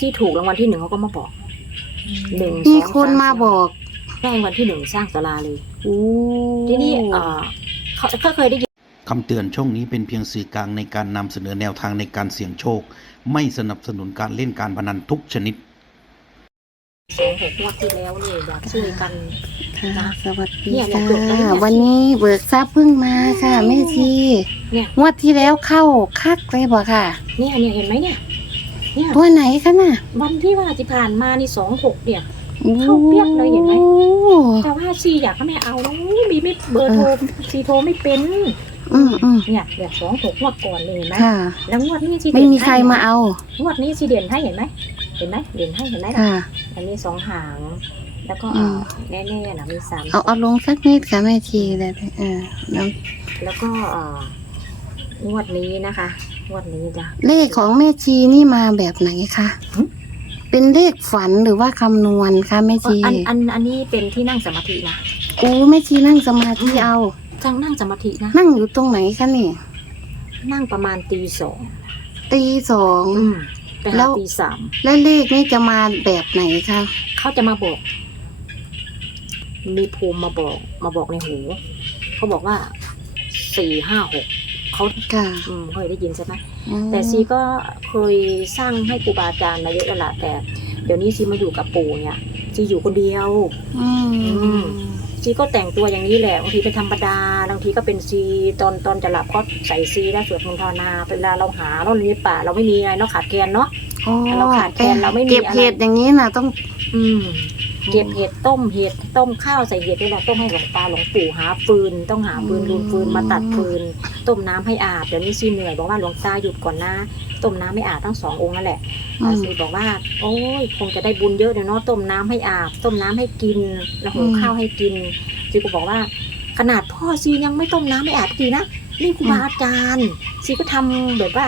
ที่ถูกรางวัลที่หนึ่งเขาก็มาบอกหนึ่งมีสองคนสมาบอก ได้รางวัลที่หนึ่งสร้างศาลาเลย โอ้ทีนี้เอ่อเขาเขาเคยได้ยินคำเตือนช่องนี้เป็นเพียงสื่อกลางในการนำเสนอแนวทางในการเสี่ยงโชค ไม่สนับสนุนการเล่นการพนันทุกชนิด สองหกงวดที่แล้วเนี่ยอยากช่วยกัน ค่ะสวัสดีเนี่ยเนี่ยค่ะเบิกได้เนี่ยวันนี้เบิกทรัพย์เพิ่งมาค่ะแม่ชีเนี่ย งวดที่แล้วเข้าคักเลยบ่ค่ะ เนี่ยเนี่ยเห็นไหมเนี่ย เนี่ยตัวไหนคะน่ะวันที่ว่าที่ผ่านมานี่สองหกเนี่ย เข้าเปียกเลยเห็นไหมโอ้แต่ว่าซีอยากให้แม่เอาแล้วมีไม่เบอร์โทรซีโทรไม่เป็นอืมอืมเนี่ยเดี๋ยวสองหกงวดก่อนเลยเห็นไหมค่ะแล้วงวดนี้ซีไม่เด่นมีใครให้มาเอา งวดนี้ซีเด่นให้เห็นไหมเห็นไหมเด่นให้เห็นไหมล่ะค่ะมันมีสองหาง แล้วก็อืเอ่มอแน่ๆนะมีสามเอาเอาลงสักนิดค่ะแม่ชีเลยเออแล้วแล้วก็เอ่องวดนี้นะคะ งวดนี้จ้ะ เลขของแม่ชีนี่มาแบบไหนคะ หึ เป็นเลขฝันหรือว่าคำนวณคะแม่ชีอันอันอันนี้เป็นที่นั่งสมาธินะโอ้แม่ชีนั่งสมาธิเอา จังนั่งสมาธินะ นั่งอยู่ตรงไหนคะนี่นั่งประมาณตีสองตีสอง อืมไปแล้หาว ตีสามและเลขนี่จะมาแบบไหนคะ เขาจะมาบอก มีภูมิมาบอก มาบอกในหู เขาบอกว่าสี่ห้าหก เขาค่ะอืมเคยได้ยินใช่ไหมอืมแต่ซีก็เคยสร้างให้ครูบาอาจารย์มาเยอะแล้วล่ะแต่เดี๋ยวนี้ซีมาอยู่กับปู่เนี่ยซีอยู่คนเดียวอืมซีก็แต่งตัวอย่างนี้แหละบางทีเป็นธรรมดาบางทีก็เป็นซีตอนตอนจะหลับก็ใส่ซีแล้วสวดมนต์ภาวนาเวลาเราหาเราในป่าเราไม่มีอะไรเนาะขาดแคลนเนาะอ๋อเราขาดแคลนเราไม่มีเก็บอะไรเห็ดอย่างนี้น่ะต้อง อืม เก็บเห็ดต้มเห็ดต้มข้าวใส่เห็ดนี่แหละต้มให้หลวงตาหลวงปู่หาฟืน ต้องหาฟืนรูนฟืนมาตัดฟืน ต้มน้ำให้อาบเดี๋ยวนี้ซีเหนื่อยบอกว่าหลวงตาหยุดก่อนนะต้มน้ำให้อาบทั้งสององค์นั่นแหละอืมซีบอกว่า โอ้ยคงจะได้บุญเยอะเดี๋ยวเนาะต้มน้ำให้อาบ ต้มน้ำให้กิน แล้วหุงอืมข้าวให้กินซีก็บอกว่า ขนาดพ่อซียังไม่ต้มน้ำให้อาบทีนะนี่ครูบาอาจารย์ซีก็ทำแบบว่า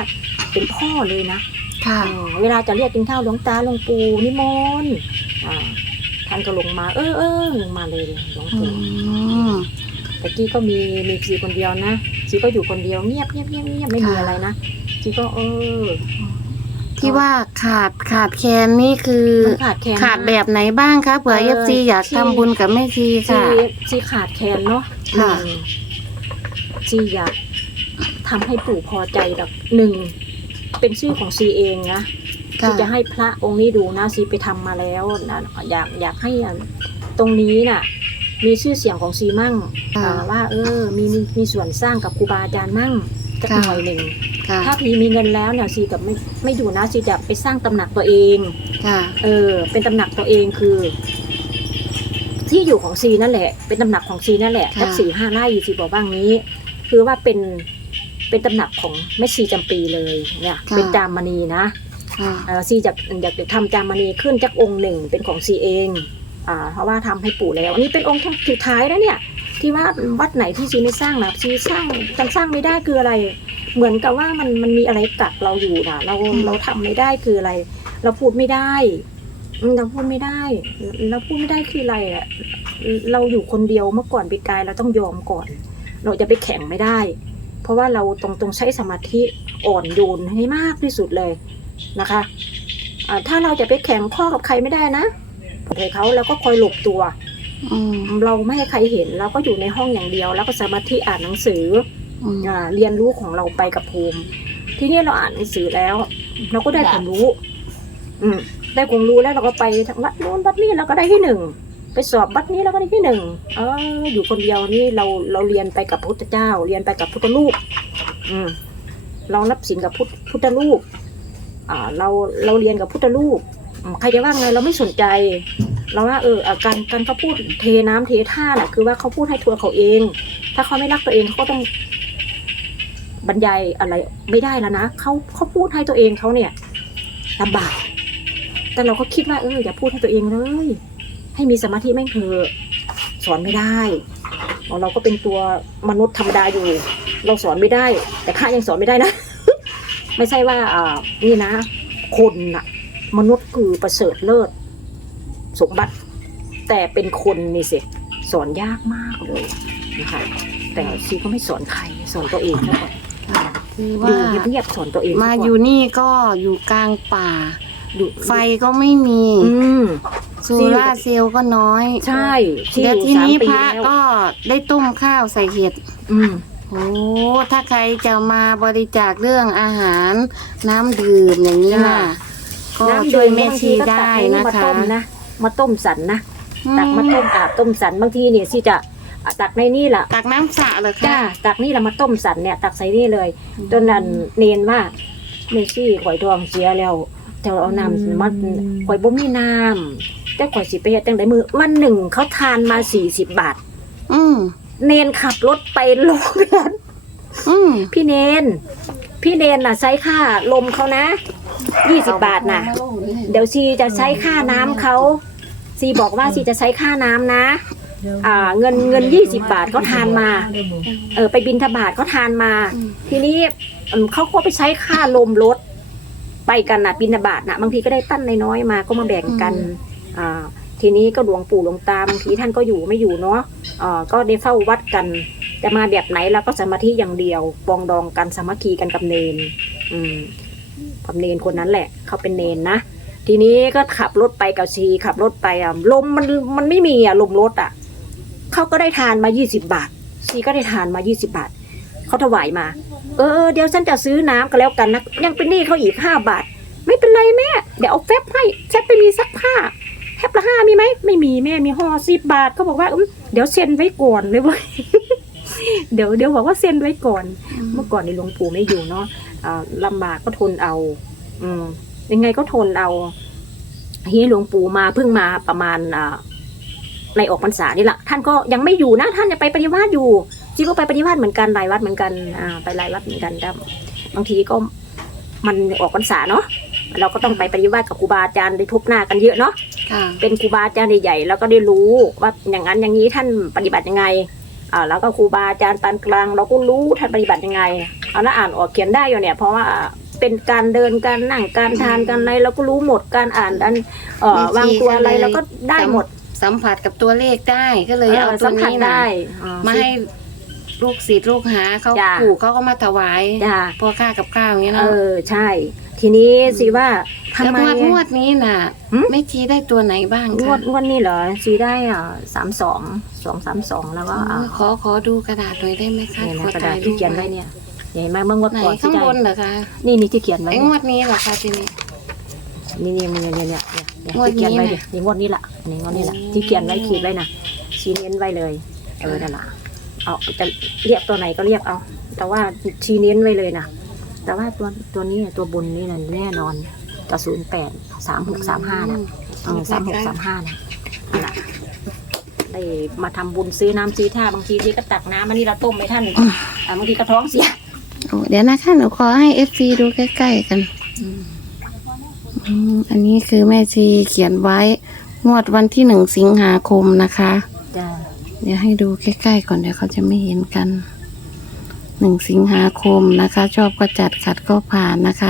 เป็นพ่อเลยนะค่ะอืมเวลาจะเรียกกินข้าวหลวงตาหลวงปู่นิมนต์อ่า ท่านก็ลงมา เออเออลงมาเลยหลวงอืปู่มแต่กี้ก็มีมีซีคนเดียวนะซีก็อยู่คนเดียวเงียบเงียบเงียบเงียบไม่มีค่ะอะไรนะซีก็เออ ที่ว่าขาดขาดแคลนนี่คือมันขาดแคลนขาดแบบไหนบ้างคะเผื่อเอเออฟซีอยากที่ทำบุญกับแม่ชีซีค่ะซีขาดแคลนเนาะค่ะหนึ่งซีอยากทำให้ปู่พอใจแบบหนึ่งเป็นชื่อของซีเองนะค่ะ ที่จะให้พระองค์นี้ดูนะซีไปทำมาแล้วนะอยากอยากให้อะตรงนี้น่ะ มีชื่อเสียงของซีมั่งค่ะอ่าว่า เออมีมีมีส่วนสร้างกับครูบาอาจารย์มั่งสักค่ะหน่อยหนึ่งค่ะถ้าพีมีเงินแล้วเนี่ยซีกับไม่ไม่อยู่นะซีจะไปสร้างตำหนักตัวเองค่ะเออ เป็นตำหนักตัวเองคือ ที่อยู่ของซีนั่นแหละ เป็นตำหนักของซีนั่นแหละค่ะสักสี่ห้าไร่ซีบอกบ้างนี้ คือว่าเป็นเป็นตำหนักของแม่ชีจำปีเลยเนี่ย เป็นจามณีนะค่ะเอ่อ ซีอยากอยากจะทำจามณีขึ้นจากองค์หนึ่งเป็นของซีเองอ่าเพราะว่าทำให้ปู่แล้ว อันนี้เป็นองค์สุดท้ายแล้วเนี่ย ที่ว่าวัดไหนที่ซีไม่สร้างนะซีสร้างจังสร้างไม่ได้คืออะไร เหมือนกับว่ามันมันมีอะไรกัดเราอยู่นะเราอืมเราทำไม่ได้คืออะไร เราพูดไม่ได้อืมเราพูดไม่ได้ เราพูดไม่ได้คืออะไรอะเราอยู่คนเดียวเมื่อก่อนปีกายเราต้องยอมก่อน เราจะไปแข่งไม่ได้ เพราะว่าเราตรงตรงใช้สมาธิอ่อนโยนให้มากที่สุดเลย นะคะอ่าถ้าเราจะไปแข่งข้อกับใครไม่ได้นะเลยเขาเราก็คอยหลบตัวอืมเราไม่ให้ใครเห็นเราก็อยู่ในห้องอย่างเดียว แล้วก็สมาธิอ่านหนังสืออืมอ่าเรียนรู้ของเราไปกับภูมิ ทีนี้เราอ่านหนังสือแล้ว เราก็ได้ความรู้ อืม ได้ความรู้แล้วเราก็ไปทางวัดโน้นวัดนี้เราก็ได้ที่หนึ่งไปสอบวัดนี้เราก็ได้ที่หนึ่งเออ อยู่คนเดียวนี่เราเราเรียนไปกับพระพุทธเจ้า เรียนไปกับพุทธรูปอืมเรารับศีลกับพุทธพุทธรูปอ่า เราเราเรียนกับพุทธรูปใครจะว่าไงเราไม่สนใจ เราว่าเออการการเขาพูดเทน้ำเทท่าน่ะคือว่าเขาพูดให้ทัวเขาเอง ถ้าเขาไม่รักตัวเองเขาก็ต้องบรรยายอะไรไม่ได้แล้วนะเขาเขาพูดให้ตัวเองเขาเนี่ยลำบากแต่เราก็คิดว่าเอออย่าพูดให้ตัวเองเลย ให้มีสมาธิแม่งเถอะสอนไม่ได้เราก็เป็นตัวมนุษย์ธรรมดาอยู่ เราสอนไม่ได้ แต่ข้ายังสอนไม่ได้นะ ไม่ใช่ว่าอ่านี่นะ คนน่ะ มนุษย์คือประเสริฐเลิศ สมบัติ แต่เป็นคนนี่สิสอนยากมากเลยนะคะแต่ชีก็ไม่สอนใครสอนตัวเองซะก่อนคืออว่ายู่เงียบๆสอนตัวเองซะก่มาอนอยู่นี่ก็อยู่กลางป่าอยู่ไฟก็ไม่มีอืม โซล่าร์เซลล์ก็น้อยใช่ที่เดี๋ยวอยู่ทีสามนี้ปีพระแล้วก็ได้ต้มข้าวใส่เห็ด อืม โอ้ถ้าใครจะมาบริจาคเรื่องอาหารน้ำดื่มอย่างนี้นะก็น้ำช่วยแม่บางชีก็ได้ตักในนะมาคะต้มนะมาต้มสันนะอืตักมาต้มอาบต้มสันบางทีเนี่ยสิจะอะตักในนี่แหละตักน้ำสระเหรอจ้าคะตักนี่แหละมาต้มสันเนี่ย ตักใส่นี่เลยจนนั้นเนนว่าเมซี่ข่อยทองเสียแล้วเจ้าเอาน้ำมันข่อยบ่มีน้ำแต่ข่อยสิไปเฮ็ดจังไดมือวันหนึ่งเขาทานมาสี่สิบบาท อืม เนนขับรถไปโรงเรียนอืมพี่เนน พี่เนนน่ะใช้ค่าลมเขานะยี่สิบบาทน่ะ เดี๋ยวซีจะใช้ค่าน้ำเขาซีบอกว่าซีจะใช้ค่าน้ำนะ อ่าเงินเงินยี่สิบบาทเขาทานมา เออไปบินทบาทเขาทานมา ทีนี้อืมเขาก็ไปใช้ค่าลมรถ ไปกันนะบินทบาทนะบางทีก็ได้ตั้นน้อยๆมาก็มาแบ่งกันอ่า ทีนี้ก็หลวงปู่หลวงตาบางทีท่านก็อยู่ไม่อยู่เนาะอ่าก็ได้เฝ้าวัดกันจะมาแบบไหนแล้วก็สมาธิอย่างเดียวปองดองกันสามัคคีกันกับเนนอืมกับเนนคนนั้นแหละ เขาเป็นเนนนะทีนี้ก็ขับรถไปกับชีขับรถไปอะลมมันมันไม่มีอะลมรถอะเขาก็ได้ทานมายี่สิบบาท ชีก็ได้ทานมายี่สิบาทเขาถวายมา เออเดี๋ยวฉันจะซื้อน้ำก็แล้วกันนะยังเป็นหนี้เขาอีกห้าบาท ไม่เป็นไรแม่เดี๋ยวเอาแฟบให้แฟบไปมีซักผ้า แฟบละห้ามีไหมไม่มีแม่มีห่อสิบบาทก็บอกว่าอืมเดี๋ยวเซ็นไว้ก่อนเลยเว้ยเดี๋ยวเดี๋ยวบอกว่าเซ็นไว้ก่อน เมื่อก่อนในหลวงปู่ไม่อยู่เนาะอ่าลำบากก็ทนเอา อืมยังไงก็ทนเอาทีนี้หลวงปู่มาเพิ่งมาประมาณอ่าในออกพรรษานี่แหละท่านก็ยังไม่อยู่นะท่านยังไปปฏิวัติอยู่จีก็ไปปฏิวัติเหมือนกันหลายวัดเหมือนกันอ่าไปหลายวัดเหมือนกันแต่บางทีก็มันออกพรรษาเนาะ เราก็ต้องไปปฏิวัติกับครูบาอาจารย์ได้ทุบหน้ากันเยอะเนาะค่ะ เป็นครูบาอาจารย์ใหญ่ๆแล้วก็ได้รู้ว่าอย่างนั้นอย่างนี้ท่านปฏิบัติยังไงอ่าแล้วก็ครูบาอาจารย์ปานกลาง เราก็รู้ท่านปฏิบัติยังไงเอาละอ่านออกเขียนได้อยู่เนี่ย เพราะว่าเป็นการเดินการนั่งการทานการอะไรเราก็รู้หมดการอ่านดันเอ่อมีวางตัวอะไรก็เลยเราก็ได้หมดสัมผัสกับตัวเลขได้ก็เลยเอาเออตัวสัมผัสนี้นะได้อ่ามาให้ลูกศิษย์ลูกหาเขาจ้ะปู่เขาก็มาถวายจ้าพวกค่ากับข้าวอย่างเงี้ยเอเนาะอใช่ ทีนี้สิว่าทำแล้วไมงวดงวดนี้น่ะหืมแม่ชีได้ตัวไหนบ้างงคะวดงวดนี้เหรอซีได้อ่าสามสองสองสามสองแล้วก็เออ่าอขอขอดูกระดาษหน่อยได้ไหมคะเนี่ยขอนะกระถ่าดาษยรูที่ปเขียนไว้เนี่ยเห็นไหมเมื่องวดไหนก่อนที่ข้างได้บนเหรอคะนี่นี่ที่เขียนไว้ไอ้เนี่ยงวดนี้เหรอคะทีนี้ นี่นี่มันเนี่ยเนี่ยเนี่ยเนี่ยงวดที่เขียนไว้นี้ดิน่ะนี่งวดนี้แหละอันนี่งวดนี้แหละโอ้ที่เขียนไว้ขีดไว้น่ะชี้เน้นไว้เลยเออนั่นแหละเอาจะเรียกตัวไหนก็เรียกเอา แต่ว่าชี้เน้นไว้เลยนะ แต่ว่าตัวตัวนี้น่ะตัวบนนี่น่ะแน่นอนต่อศูนย์แปดสามหกสามห้านะสามหกสามห้านะนั่นแหละได้มาทำบุญซื้อน้ำซื้อท่าบางทีที่ก็ตักน้ำมันนี่เราต้มไม่ท่านอ่าบางทีก็ท้องเสียโอ้เดี๋ยวนะคะหนูขอให้เอฟซีดูใกล้ๆกันอืมอันนี้คือแม่ชีเขียนไว้งวดวันที่หนึ่งสิงหาคมนะคะจ้าเดี๋ยวให้ดูใกล้ๆก่อนเดี๋ยวเขาจะไม่เห็นกัน หนึ่งสิงหาคมนะคะ ชอบก็จัดขัดก็ผ่านนะคะ